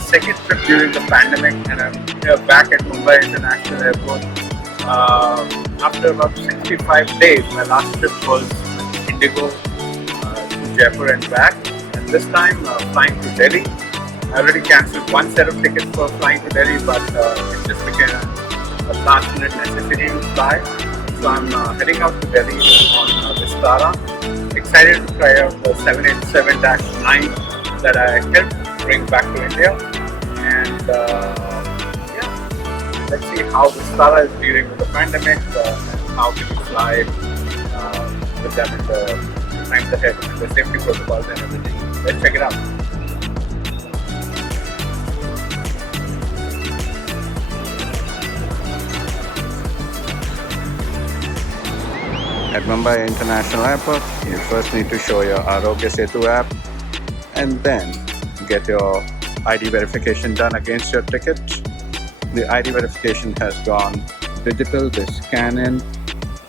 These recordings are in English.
second trip during the pandemic, and I'm here back at Mumbai International Airport. After about 65 days, my last trip was Indigo to Jaipur and back, and this time flying to Delhi. I already cancelled one set of tickets for flying to Delhi, but it just became a last-minute necessity to fly. So I'm heading out to Delhi on Vistara. Excited to try out the 787-9 that I helped bring back to India. And yeah, let's see how Vistara is dealing with the pandemic and how we can fly with them in the times ahead, the safety protocols and everything. Let's check it out. At Mumbai International Airport, you first need to show your Arogya Setu app and then get your ID verification done against your ticket. The ID verification has gone digital. They scan in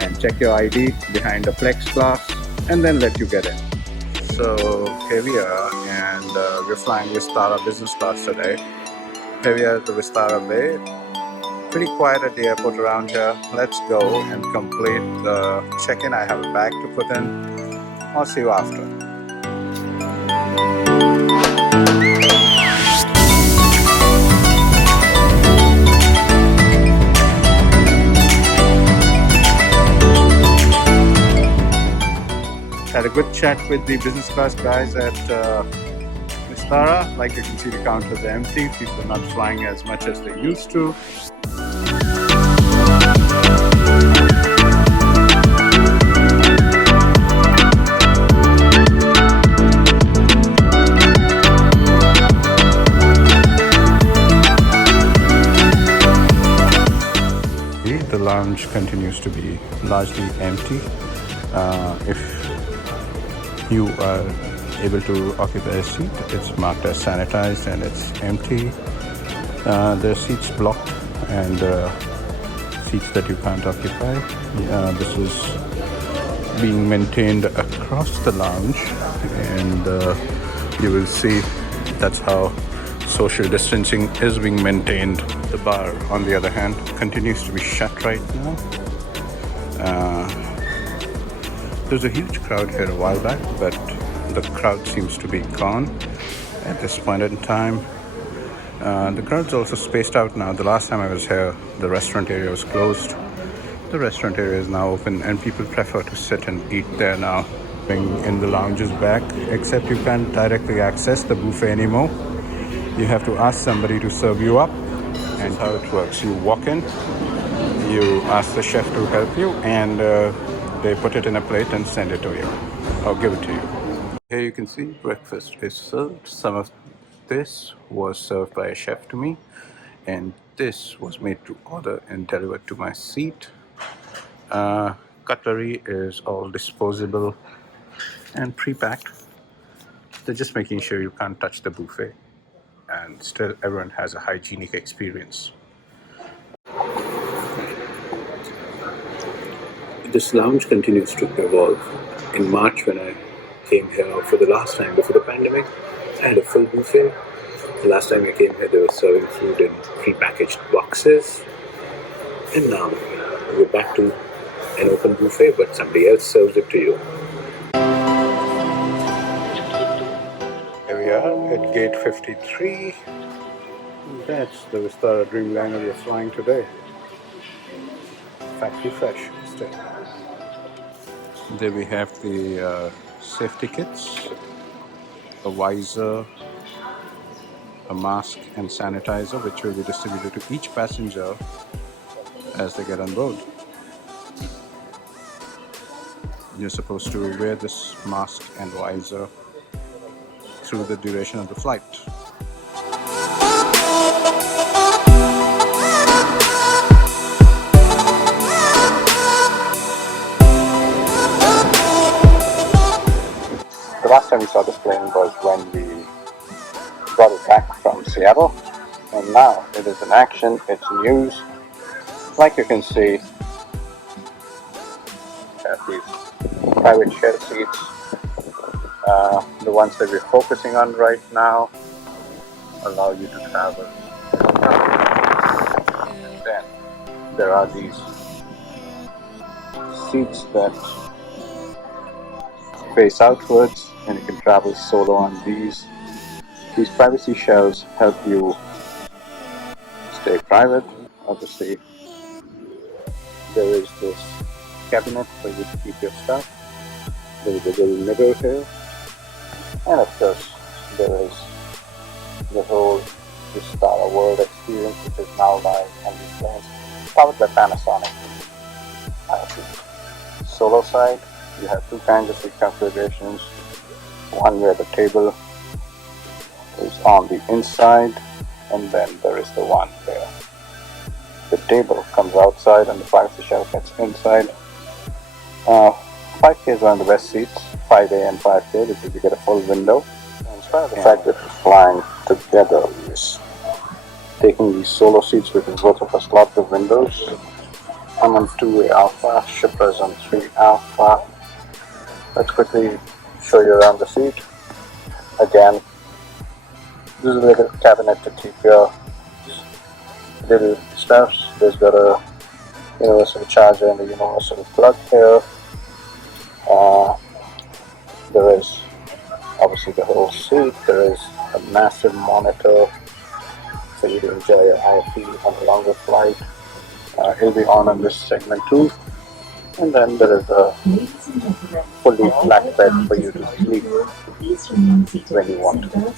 and check your ID behind the plexiglass and then let you get in. So here we are, and we're flying Vistara business class today. Here we are at the Vistara Bay. Pretty quiet at the airport around here. Let's go and complete the check-in. I have a bag to put in. I'll see you after. Had a good chat with the business class guys at Vistara. Like you can see, the counters are empty. People are not flying as much as they used to. The lounge continues to be largely empty. If you are able to occupy a seat, it's marked as sanitized and it's empty. There are seats blocked and seats that you can't occupy. This is being maintained across the lounge, and you will see that's how social distancing is being maintained. The bar, on the other hand, continues to be shut right now. There's a huge crowd here a while back, but the crowd seems to be gone at this point in time. The crowd's also spaced out now. The last time I was here, the restaurant area was closed. The restaurant area is now open, and people prefer to sit and eat there now. In the lounge is back, except you can't directly access the buffet anymore. You have to ask somebody to serve you up, and how it works. You walk in, you ask the chef to help you, and they put it in a plate and send it to you, or give it to you. Here you can see breakfast is served. Some of this was served by a chef to me, and this was made to order and delivered to my seat. Cutlery is all disposable and pre-packed. They're just making sure you can't touch the buffet, and still everyone has a hygienic experience. This lounge continues to evolve. In March, when I came here for the last time before the pandemic, I had a full buffet. The last time I came here, they were serving food in pre-packaged boxes. And now we're back to an open buffet, but somebody else serves it to you. Here we are at gate 53. That's the Vistara Dreamliner we're flying today. Factory fresh still. There we have the safety kits, a visor, a mask and sanitizer, which will be distributed to each passenger as they get on board. You're supposed to wear this mask and visor through the duration of the flight. The last time we saw this plane was when we got it back from Seattle, and now it is in action, it's news. Like you can see, these private share seats, the ones that we're focusing on right now. allow you to travel. And then there are these seats that face outwards, and you can travel solo on these. These privacy shelves help you stay private. Obviously, there is this cabinet for you to keep your stuff. There is a little mirror here, and of course, there is the whole Vistara World experience, which is now live on these planes, powered by Panasonic. Solo side, you have two kinds of seat configurations. One where the table is on the inside, and then there is the one where the table comes outside and the privacy shelf gets inside. 5K is one of the best seats, 5A and 5K, because you get a full window. And in spite of the fact that we're flying together, we're taking these solo seats because both of us lots of windows. I'm on 2A Alpha, Shipra's on 3 Alpha. Let's quickly show you around the seat. Again, this is a little cabinet to keep your little stuffs. There's got a universal charger and a universal plug here. There is obviously the whole seat. There is a massive monitor for you to enjoy your IFE on a longer flight. It'll be on this segment too. And then there is a fully flat bed for you to sleep when you want to.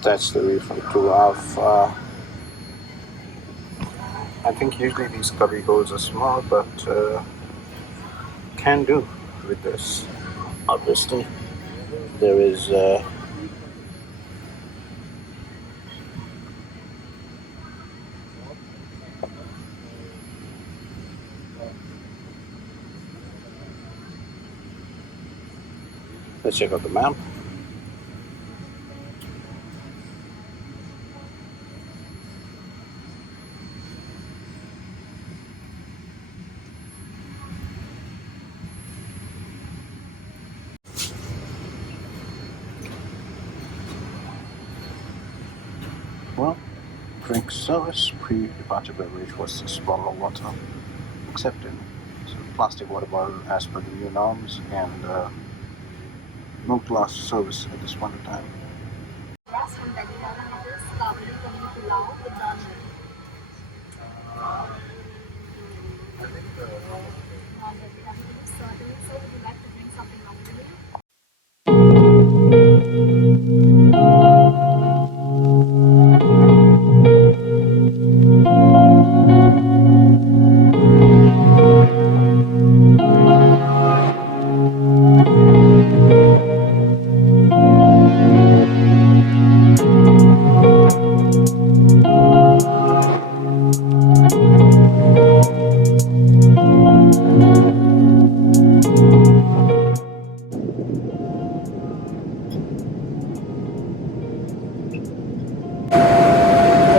That's the view from 2 Alpha. I think usually these cubby holes are small, but can do with this. Obviously, there is let's check out the map. Well, drink service, pre-departure beverage was this bottle of water accepted. So plastic water bottle as per the new norms, and no glass service at this point in time. From Delhi, it is Kabuli paneer pulao with dal bhati. Non-vegetarian, certainly. So, would you like to drink something along with you?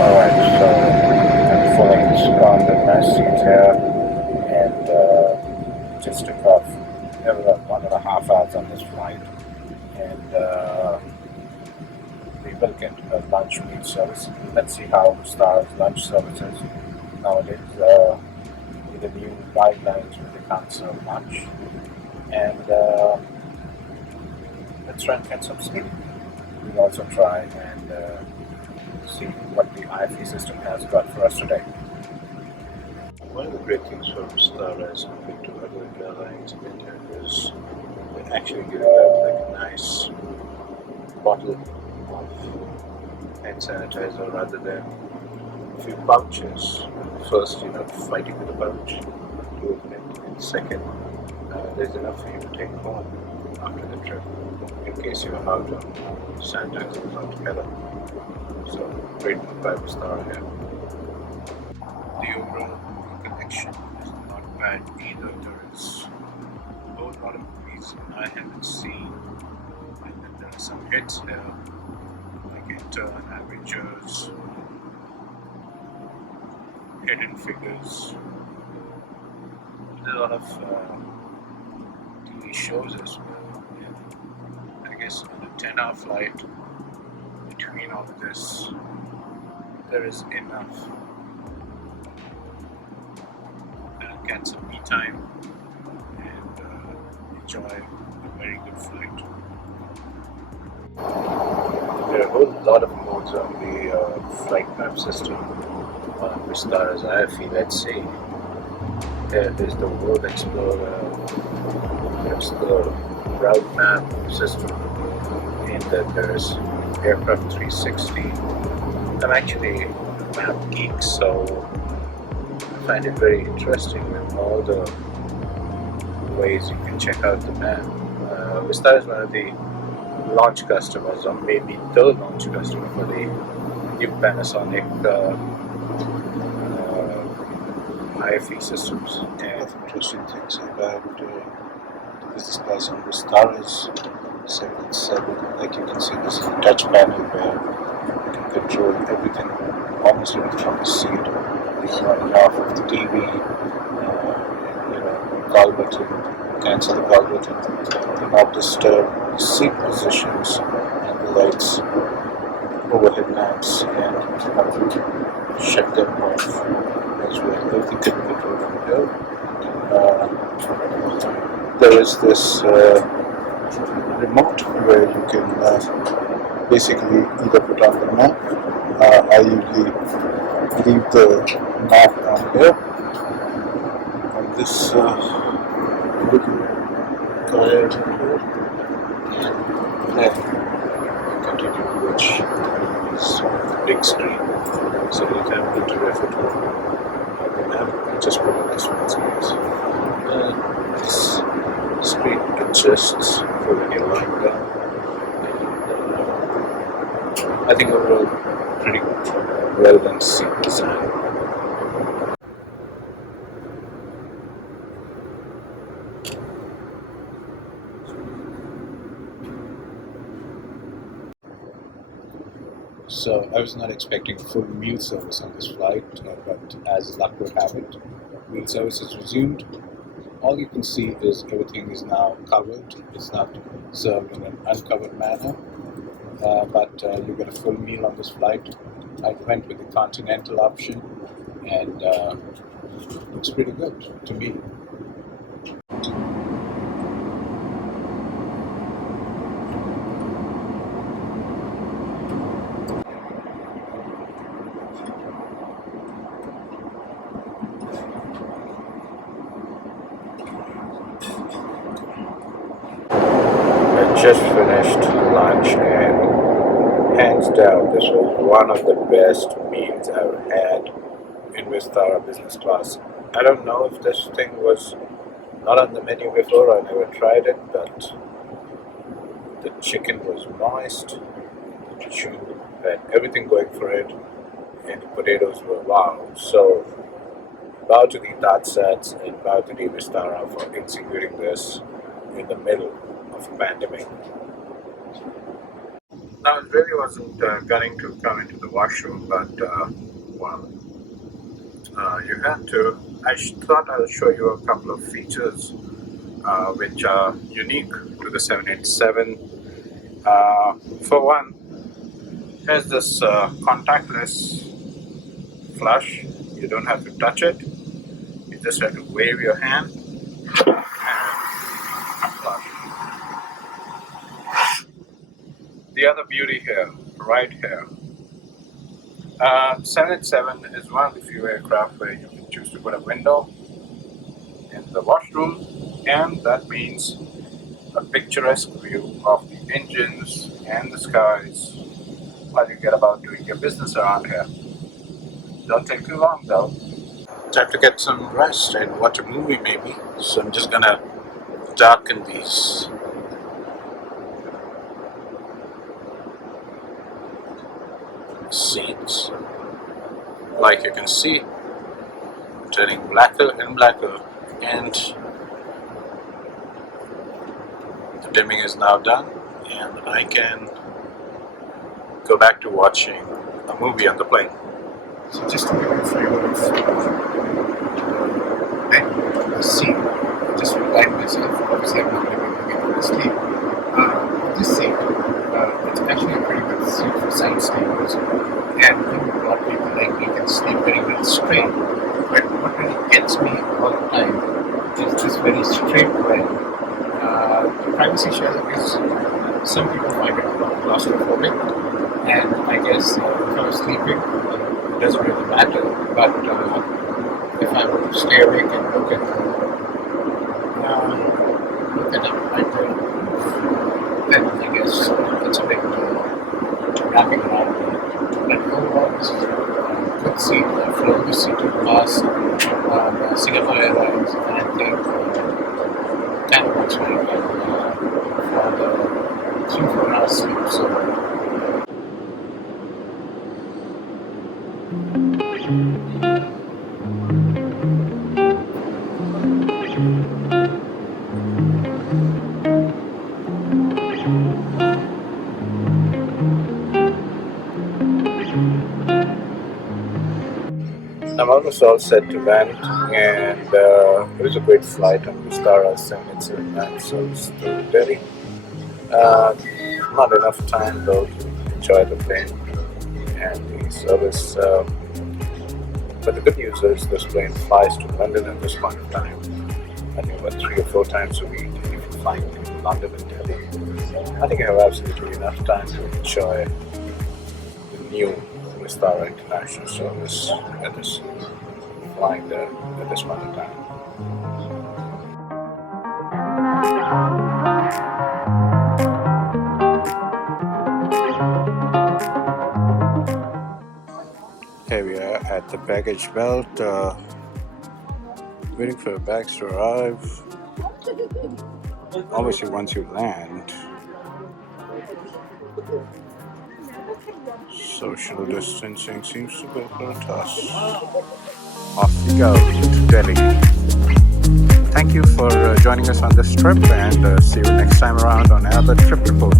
Alright, so I'm fully ensconced in my seat here, and just took off about 1.5 hours on this flight, and we will get a lunch meal service. Let's see how Star's lunch service is nowadays. With the new guidelines where they can't serve lunch, and let's try and get some sleep. We'll also try and see what the IFE system has got for us today. One of the great things for Vistara as compared to other airlines in India is they're actually giving out like a nice bottle of hand sanitizer rather than a few pouches. First, fighting with the pouch to open it, and second, there's enough for you to take home after the trip in case you're out of sanitizers altogether. So, great by Vistara here. The overall connection is not bad either. There is a whole lot of movies I haven't seen, and then there are some hits here like Intern, Avengers, hidden figures. There's a lot of TV shows as well. And I guess on a 10-hour flight, between all of this, there is enough that I'll get some me time and enjoy a very good flight. There are a whole lot of modes on the flight map system on Vistara's IFE. Let's see. There is the World Explorer, there's the route map system, and then there's Aircraft 360. I'm actually a map geek, so I find it very interesting with all the ways you can check out the map. Vistara is one of the launch customers, or maybe the launch customer for the new Panasonic IFE systems. And interesting things about the business class on Vistara's 787. Like you can see, this is a touch panel where you can control everything almost right from the seat. You can on and off of the TV, call button, cancel the call button, do not disturb seat positions, and the lights, overhead lamps, and shut them off as well. Everything can be controlled from here. There is this remote where you can basically either put on the map. I usually leave the map on here, on this little coil here, and then continue to watch this big screen. So you can need to refer to the map, just put on this one screen. This screen adjusts for when you're lying down. I think overall pretty well done seat design. So I was not expecting full meal service on this flight, but as luck would have it, meal service is resumed. All you can see is everything is now covered. It's not served in an uncovered manner, but you get a full meal on this flight. I went with the continental option, and looks pretty good to me. I just finished lunch, and hands down, this was one of the best meals I've had in Vistara business class. I don't know if this thing was not on the menu before, I never tried it, but the chicken was moist, the chew had everything going for it, and the potatoes were wow. So, bow to the Tatsats and bow to the Vistara for executing this in the middle of a pandemic. Now, it really wasn't gunning to come into the washroom, but you had to. I thought I'll show you a couple of features which are unique to the 787. For one, here's this contactless flush. You don't have to touch it. You just have to wave your hand and flush. The other beauty here, right here. 787 is one of the few aircraft where you can choose to put a window in the washroom, and that means a picturesque view of the engines and the skies while you get about doing your business around here. Don't take too long though. Time to get some rest and watch a movie maybe, so I'm just gonna darken these seats. Like you can see, turning blacker and blacker, and the dimming is now done, and I can go back to watching a movie on the plane. So just to give you a flavor of the seat, just to remind myself, obviously I'm not going to get to sleep. This seat, it's actually a pretty good seat for side sleepers, and even a lot of people like me can sleep very well straight. But what really gets me all the time is this very straight line. The privacy shell is, some people find it claustrophobic, and I guess if I was sleeping, it doesn't really matter. But if I were to stay awake and look at it right there, then I guess it's a bit wrapping around. But overall, this is a good seat. I've flown this seat in the past Singapore Airlines, and I think kind of works very well for the 3-4 hours sleep. So I'm almost all set to land, and it was a great flight on Vistara 787 service to Delhi. Not enough time though to enjoy the plane and the service. But the good news is this plane flies to London at this point of time. I think about 3 or 4 times a week. And if you fly to London and Delhi, I think you have absolutely enough time to enjoy the new Vistara International service at this flying there at this point of time. Here we are at the baggage belt, waiting for the bags to arrive. Obviously, once you land, social distancing seems to be hurt us. Off we go to Delhi. Thank you for joining us on this trip, and see you next time around on another trip report.